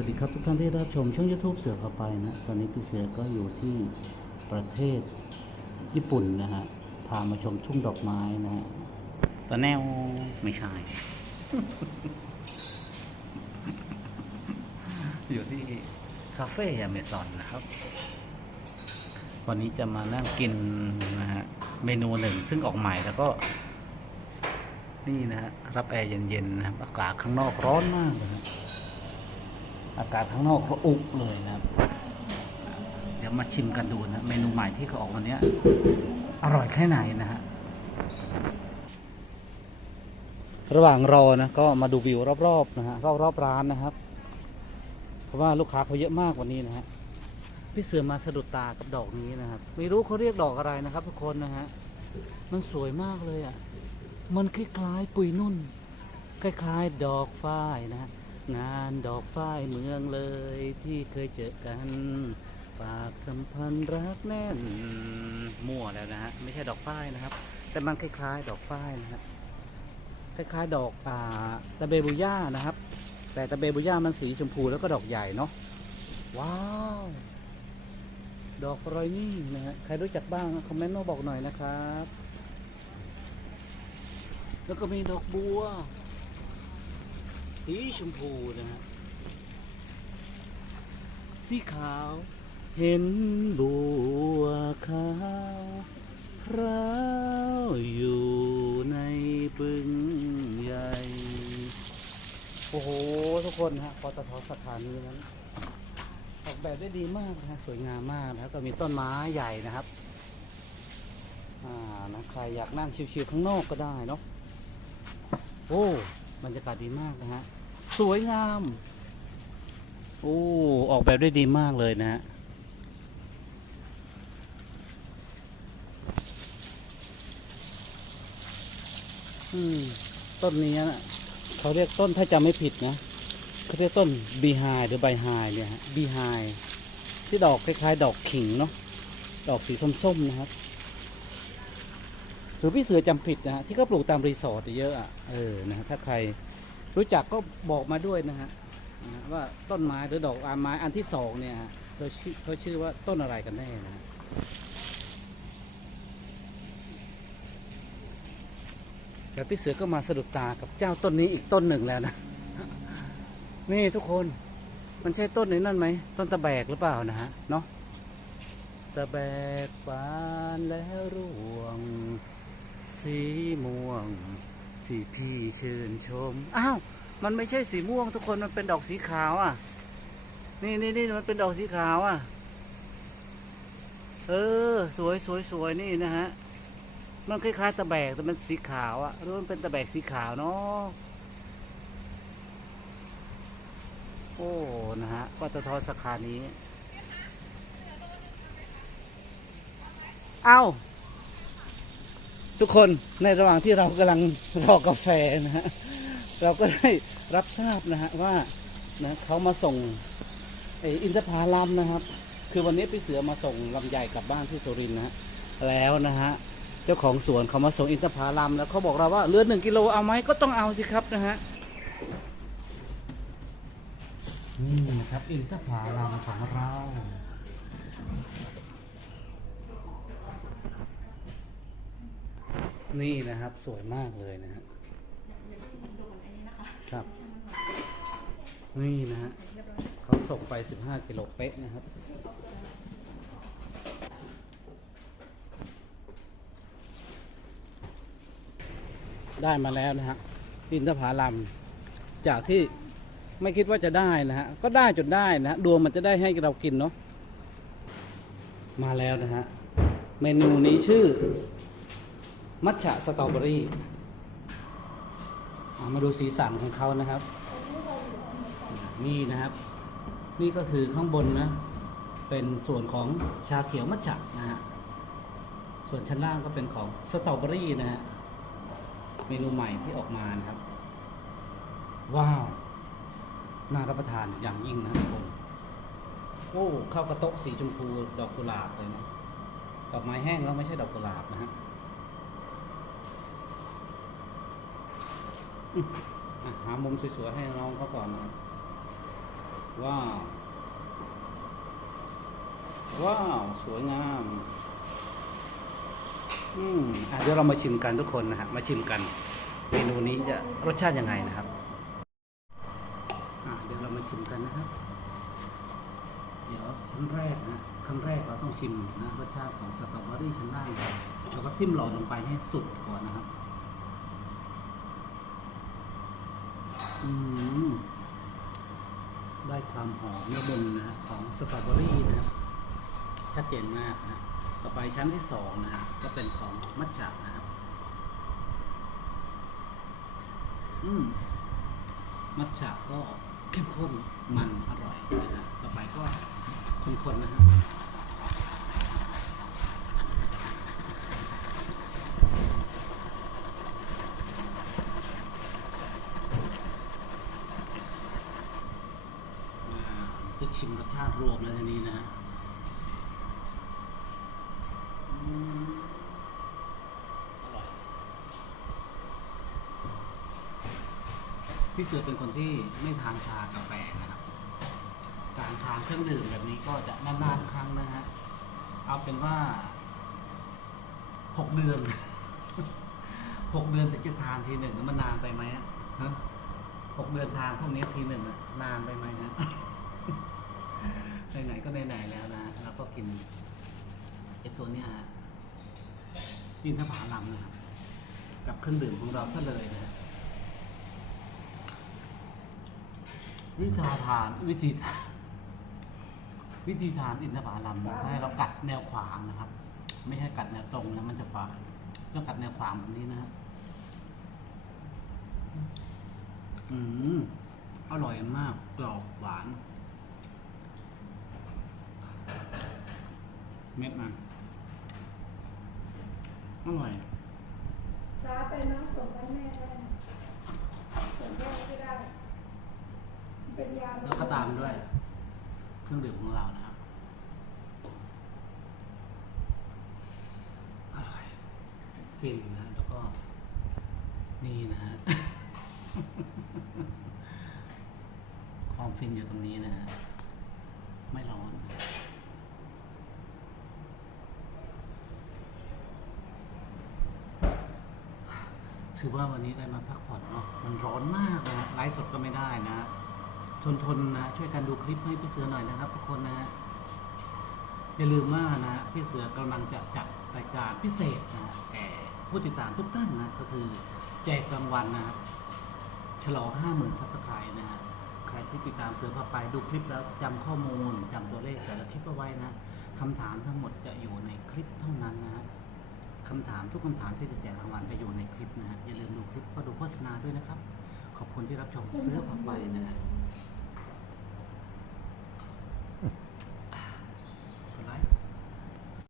วัสดีครับทุกท่านที่รับชมช่อง YouTube เสือเข้าไปนะ ตอนนี้พี่เสือก็อยู่ที่ประเทศญี่ปุ่นนะฮะ พามาชมทุ่งดอกไม้นะฮะตะแนวไม่ใช่ อยู่ที่คาเฟ่อเมซอนนะครับ วันนี้จะมานั่งกินนะฮะเมนูหนึ่งซึ่งออกใหม่แล้วก็ นี่นะฮะรับแอร์เย็นๆนะครับอากาศข้างนอกร้อนมากเลย อากาศข้างนอกระอุเลยนะครับ เดี๋ยวมาชิมกันดูนะ เมนูใหม่ที่เขาออกวันนี้อร่อยแค่ไหนนะฮะ ระหว่างรอนะก็มาดูวิวรอบๆนะฮะก็รอบร้านนะครับ เพราะว่าลูกค้าเขาเยอะมากวันนี้นะฮะ พี่เสือมาสะดุดตากับดอกนี้นะครับ ไม่รู้เขาเรียกดอกอะไรนะครับ ทุกคนนะฮะ มันสวยมากเลยอะ มันคล้ายๆปุยนุ่น คล้ายๆดอกฝ้ายนะฮะ งานดอกฝ้ายเมืองเลยที่เคยเจอกันฝากสัมพันธ์รักแน่นมั่วแล้วนะฮะไม่ใช่ดอกฝ้ายนะครับ แต่มันคล้ายๆ ดอกฝ้ายนะฮะคล้ายๆ ดอกอ่าตะเบบูย่านะครับ แต่ตะเบบูย่ามันสีชมพูแล้วก็ดอกใหญ่เนาะว้าว ดอกรอยนี่นะฮะใครรู้จักบ้างคอมเมนต์มาบอกหน่อยนะครับ แล้วก็มีดอกบัว สีชมพูนะฮะสีขาว เห็นบัวขาวพราวอยู่ในบึงใหญ่ โอ้โห ทุกคนฮะปตทสถานีนั้น ออกแบบได้ดีมากนะฮะสวยงามมากนะครับก็มีต้นไม้ใหญ่นะครับ อ่านะใครอยากนั่งชิวๆข้างนอกก็ได้เนาะโอ้บรรยากาศดีมากนะฮะ สวยงาม โอ้ ออกแบบได้ดีมากเลยนะฮะอืม ต้นนี้นะเขาเรียกต้นถ้าจำไม่ผิดนะเขาเรียกต้นบีไฮหรือใบไฮเนี่ยฮะบีไฮที่ดอกคล้ายๆ ดอกขิงเนาะดอกสีส้มๆนะครับหรือพี่เสือจำผิดนะฮะที่เขาปลูกตามรีสอร์ทเยอะอะเออนะฮะถ้าใคร รู้จักก็บอกมาด้วยนะฮะว่าต้นไม้หรือดอกไม้อันที่สองเนี่ยฮะเขาชื่อเขาชื่อว่าต้นอะไรกันแน่นะฮะแต่พี่เสือก็มาสะดุดตากับเจ้าต้นนี้อีกต้นหนึ่งแล้วนะ นี่ทุกคนมันใช่ต้นนี้นั่นไหมต้นตะแบกหรือเปล่านะฮะเนาะตะแบกบานแล้วร่วง สีม่วง ที่พี่ชื่นชม อ้าว มันไม่ใช่สีม่วงทุกคน มันเป็นดอกสีขาวอะ นี่นี่นี่มันเป็นดอกสีขาวอะ เออ สวยสวยสวยนี่นะฮะ มันคล้ายๆตะแบกแต่มันสีขาวอะหรือมันเป็นตะแบกสีขาวเนาะ โอ้ นะฮะปตทสาขานี้ เอ้า ทุกคนในระหว่างที่เรากำลังรอกาแฟนะฮะเราก็ได้รับทราบนะฮะว่านะเขามาส่งไออินทผลัมนะครับ คือวันนี้พี่เสือมาส่งลำไยกลับบ้านที่สุรินทร์นะฮะแล้วนะฮะเจ้าของสวนเขามาส่งอินทผลัมแล้วเขาบอกเราว่าเรือหนึ่งกิโลเอาไหมก็ต้องเอาสิครับนะฮะนี่นะครับอินทผลัมของเรา นี่นะครับสวยมากเลยนะฮะครับ นี่นะฮะเขาส่งไป 15 กิโลเป๊ะนะครับ ได้มาแล้วนะฮะอินทผลัมจากที่ไม่คิดว่าจะได้นะฮะ ก็ได้จนได้นะฮะดวงมันจะได้ให้เรากินเนาะมาแล้วนะฮะ เมนูนี้ชื่อ มัทฉะสตรอเบอรี่อ่ามาดูสีสันของเขานะครับ นี่นะครับ นี่ก็คือข้างบนนะ เป็นส่วนของชาเขียวมัทฉะนะฮะ ส่วนชั้นล่างก็เป็นของสตรอเบอรี่นะฮะ เมนูใหม่ที่ออกมานะครับ ว้าว น่ารับประทานอย่างยิ่งนะทุกคนโอ้เข้ากระโต๊ะสีชมพูดอกกุหลาบเลยนะ ดอกไม้แห้งแล้วไม่ใช่ดอกกุหลาบนะฮะ อะหามุมสวยๆให้น้องเขาก่อนนะว้าว ว้าว สวยงาม อืมอะเดี๋ยวเรามาชิมกันทุกคนนะฮะมาชิมกัน เมนูนี้จะรสชาติยังไงนะครับอะเดี๋ยวเรามาชิมกันนะครับ เดี๋ยวชั้นแรกนะครั้งแรกเราต้องชิมนะรสชาติของสตรอเบอรี่ชั้นล่างก่อนแล้วก็ทิ่มหลอดลงไปให้สุกก่อนนะครับ อืม ได้ความหอมละมุนนะฮะของสตรอเบอรี่นะครับชัดเจนมากนะต่อไปชั้นที่สองนะฮะก็เป็นของมัทฉะนะครับ อืมมัทฉะก็เข้มข้นมันอร่อยนะฮะต่อไปก็คนๆนะฮะ อ่า จะชิมรสชาติรวมแล้วทีนี้นะฮะอืมอร่อยพี่เสือเป็นคนที่ไม่ทานชากาแฟนะครับ การทานเครื่องดื่มแบบนี้ก็จะนานๆครั้งนะฮะ เอาเป็นว่าหกเดือนหกเดือนถึงจะทานทีหนึ่งมันนานไปไหมอะฮะหกเดือนทานพวกนี้ทีหนึ่งอะนานไปไหมฮะ ไหนๆก็ไหนๆแล้วนะแล้วก็กินไอัวนี้ฮะยินทผาลัมนะครับ กับเครื่องดื่มของเราซะเลยนะวิธีทานวิธีทานวิธีทานอินทผลัมให้เรากัดแนวขวางนะครับ ไม่ให้กัดแนวตรงนะมันจะฝาดต้องกัดแนวขวางแบบนี้นะฮะอืมอร่อยมากกรอบหวาน เม็ดมัน อร่อยช้าไปน้ำส่งให้แม่ได้ส่งแม่ไม่ได้มันเป็นยาแล้วก็ตามด้วย เครื่องดื่มของเรานะครับอร่อยฟินนะแล้วก็ นี่นะฮะ ความฟินอยู่ตรงนี้นะฮะ ไม่ร้อน ถือว่าวันนี้ได้มาพักผ่อนเนาะมันร้อนมากนะฮะไลฟ์สดก็ไม่ได้นะทนทนนะ ช่วยกันดูคลิปให้พี่เสือหน่อยนะครับทุกคนนะฮะอย่าลืมว่านะพี่เสือกำลังจะจัดรายการพิเศษนะฮะแก่ผู้ติดตามทุกท่านนะก็คือแจกรางวัลนะครับฉลองห้าหมื่นซับสไครต์นะฮะใครที่ติดตามเสือพาไปดูคลิปแล้วจำข้อมูลจำตัวเลขแต่ละคลิปเอาไว้นะคำถามทั้งหมดจะอยู่ในคลิปเท่านั้นนะฮะ คำถามทุกคำถามที่จะแจกรางวัลจะอยู่ในคลิปนะฮะอย่าลืมดูคลิปก็ดูโฆษณาด้วยนะครับ ขอบคุณที่รับชมเสื้อผ้าใบนะฮะ